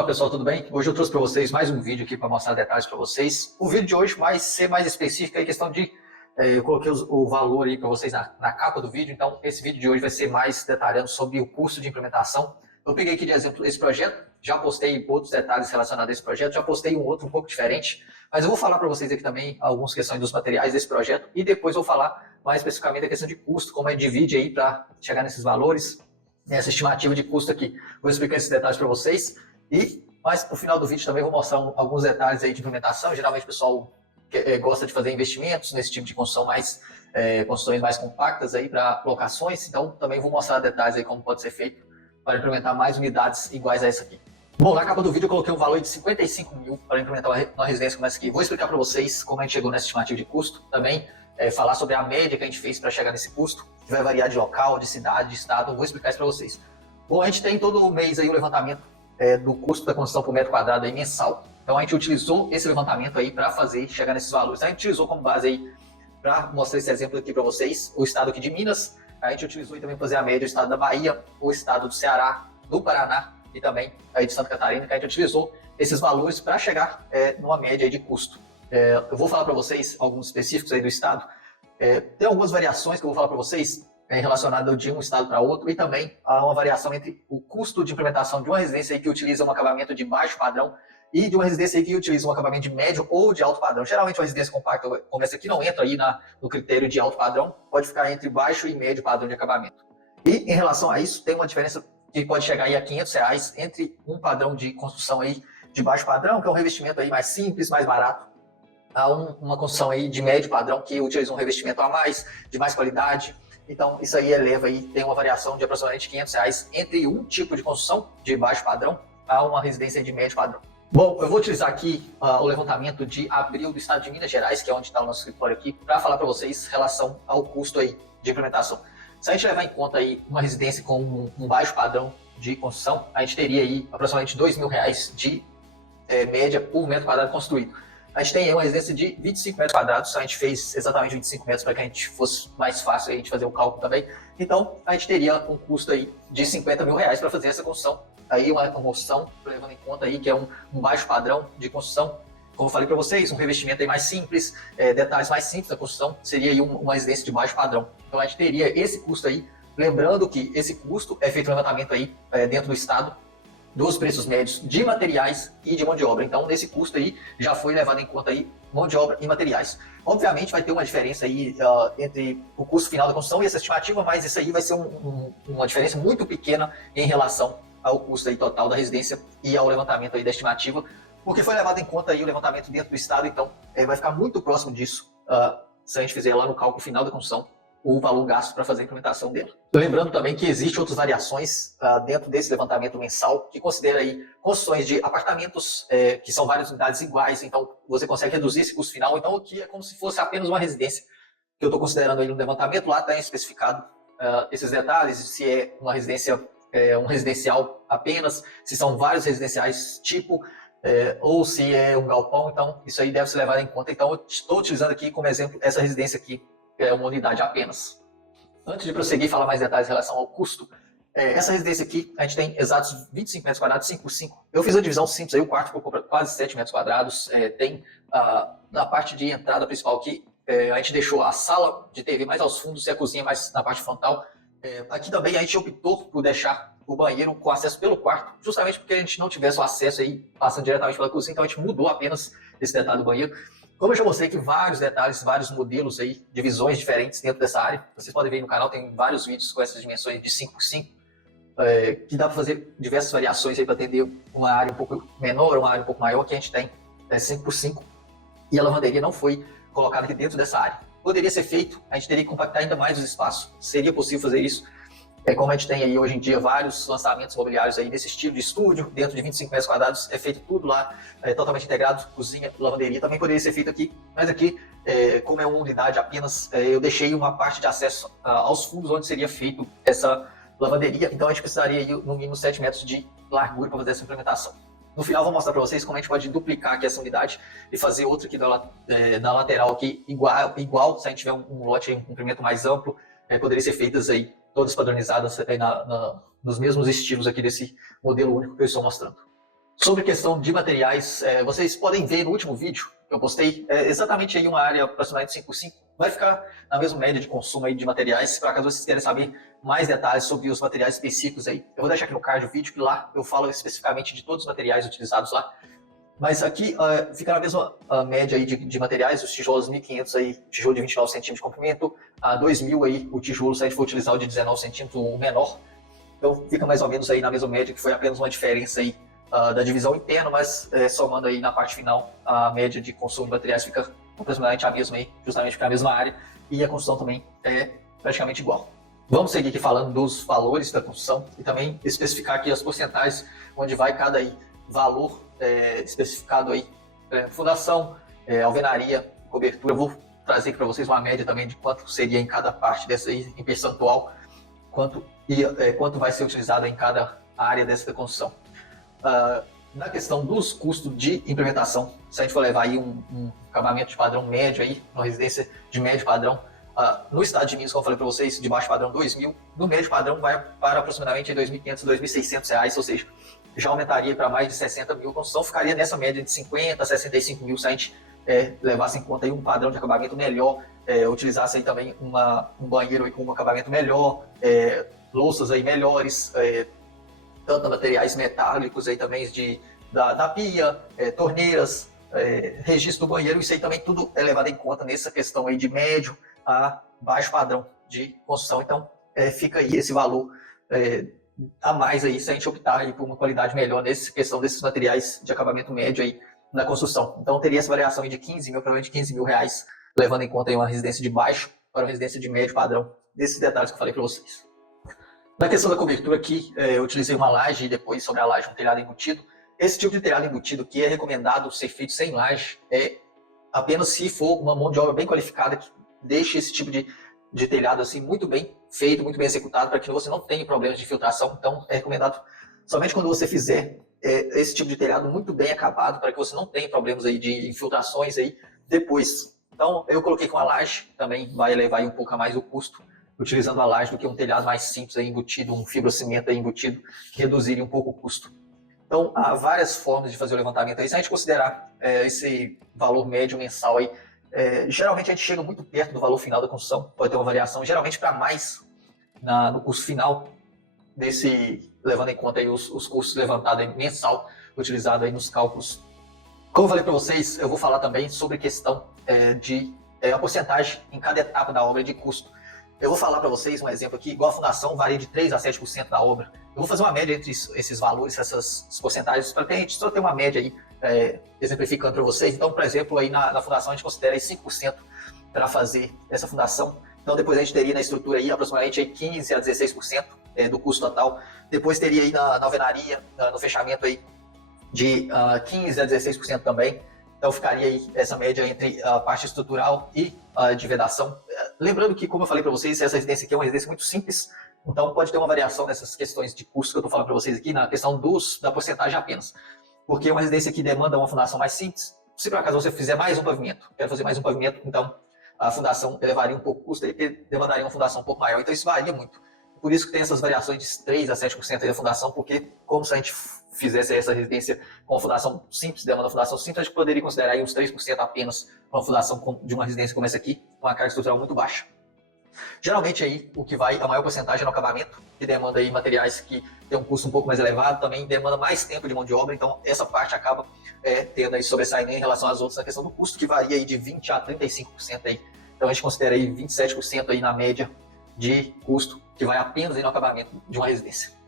Olá pessoal, tudo bem? Hoje eu trouxe para vocês mais um vídeo aqui para mostrar detalhes para vocês. O vídeo de hoje vai ser mais específico, em questão de eu coloquei o valor aí para vocês na capa do vídeo, então esse vídeo de hoje vai ser mais detalhando sobre o custo de implementação. Eu peguei aqui de exemplo esse projeto, já postei outros detalhes relacionados a esse projeto, já postei um outro um pouco diferente, mas eu vou falar para vocês aqui também algumas questões dos materiais desse projeto e depois vou falar mais especificamente da questão de custo, como é que divide aí para chegar nesses valores, nessa estimativa de custo aqui. Vou explicar esses detalhes para vocês. Mas no final do vídeo também vou mostrar alguns detalhes aí de implementação. Geralmente o pessoal gosta de fazer investimentos nesse tipo de construção construções mais compactas aí para locações. Então também vou mostrar detalhes aí como pode ser feito para implementar mais unidades iguais a essa aqui. Bom, na capa do vídeo eu coloquei um valor de 55 mil para implementar uma residência como essa aqui. Vou explicar para vocês como a gente chegou nessa estimativa de custo. Também falar sobre a média que a gente fez para chegar nesse custo, que vai variar de local, de cidade, de estado. Vou explicar isso para vocês. Bom, a gente tem todo mês aí o levantamento do custo da construção por metro quadrado aí mensal. Então a gente utilizou esse levantamento aí para chegar nesses valores. A gente utilizou como base aí para mostrar esse exemplo aqui para vocês o estado aqui de Minas. A gente utilizou também para fazer a média do estado da Bahia, o estado do Ceará, do Paraná e também aí de Santa Catarina, que a gente utilizou esses valores para chegar numa média aí de custo. Eu vou falar para vocês alguns específicos aí do estado. Tem algumas variações que eu vou falar para vocês relacionado de um estado para outro, e também há uma variação entre o custo de implementação de uma residência aí que utiliza um acabamento de baixo padrão e de uma residência aí que utiliza um acabamento de médio ou de alto padrão. Geralmente uma residência compacta como essa aqui não entra aí no critério de alto padrão, pode ficar entre baixo e médio padrão de acabamento. E em relação a isso, tem uma diferença que pode chegar aí a R$500 entre um padrão de construção aí de baixo padrão, que é um revestimento aí mais simples, mais barato, a uma construção aí de médio padrão que utiliza um revestimento a mais, de mais qualidade. Então, isso aí eleva aí, tem uma variação de aproximadamente R$500 entre um tipo de construção de baixo padrão a uma residência de médio padrão. Bom, eu vou utilizar aqui o levantamento de abril do estado de Minas Gerais, que é onde está o nosso escritório aqui, para falar para vocês em relação ao custo aí de implementação. Se a gente levar em conta aí uma residência com um baixo padrão de construção, a gente teria aí aproximadamente R$2.000 de média por metro quadrado construído. A gente tem aí uma residência de 25 metros quadrados, a gente fez exatamente 25 metros para que a gente fosse mais fácil a gente fazer o cálculo também. Então, a gente teria um custo aí de R$50 mil para fazer essa construção. Aí uma construção, levando em conta aí que é um baixo padrão de construção. Como eu falei para vocês, um revestimento aí mais simples, detalhes mais simples da construção, seria aí uma residência de baixo padrão. Então, a gente teria esse custo aí, lembrando que esse custo é feito um levantamento aí dentro do estado, dos preços médios de materiais e de mão de obra. Então, nesse custo aí, já foi levado em conta aí mão de obra e materiais. Obviamente, vai ter uma diferença aí entre o custo final da construção e essa estimativa, mas isso aí vai ser uma diferença muito pequena em relação ao custo aí total da residência e ao levantamento aí da estimativa, porque foi levado em conta aí o levantamento dentro do estado, então vai ficar muito próximo disso se a gente fizer lá no cálculo final da construção o valor gasto para fazer a implementação dela. Lembrando também que existem outras variações dentro desse levantamento mensal, que considera aí construções de apartamentos que são várias unidades iguais, então você consegue reduzir esse custo final, então aqui é como se fosse apenas uma residência, que eu estou considerando aí no levantamento, lá está especificado esses detalhes, se é uma residência, um residencial apenas, se são vários residenciais tipo, ou se é um galpão, então isso aí deve ser levado em conta. Então eu estou utilizando aqui como exemplo essa residência aqui, é uma unidade apenas. Antes de prosseguir e falar mais detalhes em relação ao custo, essa residência aqui, a gente tem exatos 25 metros quadrados, 5 por 5. Eu fiz a divisão simples aí, o quarto ficou para quase 7 metros quadrados. Tem na parte de entrada principal aqui, a gente deixou a sala de TV mais aos fundos e a cozinha mais na parte frontal. Aqui também a gente optou por deixar o banheiro com acesso pelo quarto, justamente porque a gente não tivesse o acesso aí passando diretamente pela cozinha, então a gente mudou apenas esse detalhe do banheiro. Como eu já mostrei aqui vários detalhes, vários modelos aí, de visões diferentes dentro dessa área, vocês podem ver aí no canal, tem vários vídeos com essas dimensões de 5 por 5, que dá para fazer diversas variações aí para atender uma área um pouco menor, uma área um pouco maior, que a gente tem 5 por 5, e a lavanderia não foi colocada aqui dentro dessa área. Poderia ser feito, a gente teria que compactar ainda mais os espaços, seria possível fazer isso. Como a gente tem aí hoje em dia vários lançamentos imobiliários aí desse estilo de estúdio, dentro de 25 metros quadrados, é feito tudo lá, totalmente integrado, cozinha, lavanderia, também poderia ser feito aqui, mas aqui, como é uma unidade apenas, eu deixei uma parte de acesso aos fundos onde seria feito essa lavanderia, então a gente precisaria aí, no mínimo 7 metros de largura para fazer essa implementação. No final, vou mostrar para vocês como a gente pode duplicar aqui essa unidade e fazer outra aqui na lateral aqui, igual se a gente tiver um lote, um comprimento mais amplo, poderia ser feitas aí todas padronizadas nos mesmos estilos aqui desse modelo único que eu estou mostrando. Sobre questão de materiais, vocês podem ver no último vídeo que eu postei, exatamente aí uma área aproximadamente 5 por 5, vai ficar na mesma média de consumo aí de materiais, por acaso vocês querem saber mais detalhes sobre os materiais específicos aí, eu vou deixar aqui no card o vídeo, que lá eu falo especificamente de todos os materiais utilizados lá, mas aqui fica na mesma média aí de materiais, os tijolos 1.500 aí, tijolo de 29 centímetros de comprimento, a 2.000 aí, o tijolo, se a gente for utilizar o de 19 centímetros, o menor, então fica mais ou menos aí na mesma média, que foi apenas uma diferença aí da divisão interna, mas somando aí na parte final, a média de consumo de materiais fica aproximadamente a mesma aí, justamente porque é a mesma área, e a construção também é praticamente igual. Vamos seguir aqui falando dos valores da construção e também especificar aqui as porcentagens onde vai cada aí valor especificado aí, fundação, alvenaria, cobertura. Eu vou trazer aqui para vocês uma média também de quanto seria em cada parte dessa aí, em percentual, quanto vai ser utilizado em cada área dessa construção. Na questão dos custos de implementação, se a gente for levar aí um acabamento de padrão médio aí, uma residência de médio padrão, no estado de Minas, como eu falei para vocês, de baixo padrão 2.000, no médio padrão vai para aproximadamente R$2.500, R$2.600, ou seja, já aumentaria para mais de 60 mil, a construção ficaria nessa média de 50 a 65 mil, se a gente levasse em conta aí um padrão de acabamento melhor, utilizasse aí também um banheiro aí com um acabamento melhor, louças aí melhores, tanto materiais metálicos aí também da pia, torneiras, registro do banheiro, isso aí também tudo é levado em conta nessa questão aí de médio a baixo padrão de construção, então fica aí esse valor a mais aí, se a gente optar aí por uma qualidade melhor nessa questão desses materiais de acabamento médio aí na construção. Então teria essa variação aí de 15 mil, provavelmente 15 mil reais, levando em conta aí uma residência de baixo para uma residência de médio padrão, desses detalhes que eu falei para vocês. Na questão da cobertura aqui, eu utilizei uma laje e depois sobre a laje um telhado embutido. Esse tipo de telhado embutido que é recomendado ser feito sem laje, apenas se for uma mão de obra bem qualificada que deixe esse tipo de telhado assim muito bem feito, muito bem executado, para que você não tenha problemas de filtração. Então é recomendado somente quando você fizer esse tipo de telhado muito bem acabado, para que você não tenha problemas aí de infiltrações aí depois. Então eu coloquei com a laje, também vai elevar aí um pouco a mais o custo, utilizando a laje do que um telhado mais simples aí embutido, um fibrocimento aí embutido, que reduziria um pouco o custo. Então há várias formas de fazer o levantamento aí. Se a gente considerar esse valor médio mensal aí, geralmente a gente chega muito perto do valor final da construção, pode ter uma variação, geralmente para mais no custo final, levando em conta aí os custos levantados aí mensal, utilizado aí nos cálculos. Como eu falei para vocês, eu vou falar também sobre questão de a porcentagem em cada etapa da obra de custo. Eu vou falar para vocês um exemplo aqui, igual a fundação varia de 3 a 7% da obra. Eu vou fazer uma média entre esses valores, essas porcentagens, para que a gente só tenha uma média aí, exemplificando para vocês. Então, por exemplo, aí na fundação a gente considera aí 5% para fazer essa fundação. Então, depois a gente teria na estrutura aí aproximadamente aí 15 a 16% do custo total. Depois teria aí na alvenaria, no fechamento aí de 15 a 16% também. Então ficaria aí essa média entre a parte estrutural e de vedação. Lembrando que, como eu falei para vocês, essa residência aqui é uma residência muito simples, então pode ter uma variação nessas questões de custo que eu estou falando para vocês aqui, na questão da porcentagem apenas. Porque é uma residência que demanda uma fundação mais simples. Se por acaso você fizer mais um pavimento, quero fazer mais um pavimento, então a fundação elevaria um pouco o custo, porque demandaria uma fundação um pouco maior, então isso varia muito. Por isso que tem essas variações de 3 a 7% aí da fundação, porque como se a gente fizesse essa residência com uma fundação simples, demanda uma fundação simples, a gente poderia considerar aí uns 3% apenas uma fundação de uma residência como essa aqui, com uma carga estrutural muito baixa. Geralmente aí o que vai, a maior porcentagem é no acabamento, que demanda aí materiais que tem um custo um pouco mais elevado, também demanda mais tempo de mão de obra, então essa parte acaba tendo aí sobressaindo em relação às outras na questão do custo, que varia aí de 20 a 35% aí. Então a gente considera aí 27% aí na média de custo, que vai apenas aí no acabamento de uma residência.